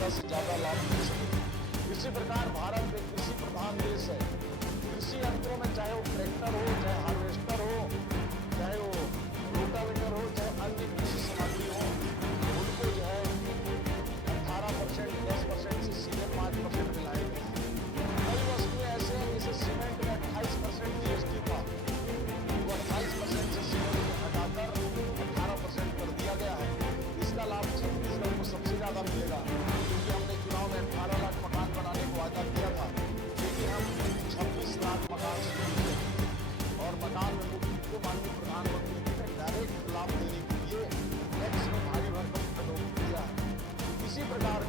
ज़्यादा से ज़्यादा लाभ मिल सके। इसी प्रकार भारत एक कृषि प्रधान देश है। कृषि यंत्रों में चाहे वो ट्रैक्टर हो, चाहे हार्वेस्टर हो, चाहे वो रोटावेटर हो, चाहे अन्य कृषि सामग्री हो, उनको जो है 18%, 10% से सीधे 5% मिलाया गया है। कई वस्तुएं ऐसे हैं जैसे सीमेंट में 28% जीएसटी था, वो 28% से सीमेंट को हटाकर 18% कर दिया गया है। इसका लाभ छत्तीसगढ़ को सबसे ज्यादा मिलेगा, क्योंकि हमने चुनाव में 18 लाख मकान बनाने को वादा किया था, लेकिन हम 26 लाख मकान शुरू किए और मकान में मुफ्त को माननीय प्रधानमंत्री जी ने डायरेक्ट लाभ देने के लिए टैक्स में भारी भरकम कटौती किया है। इसी प्रकार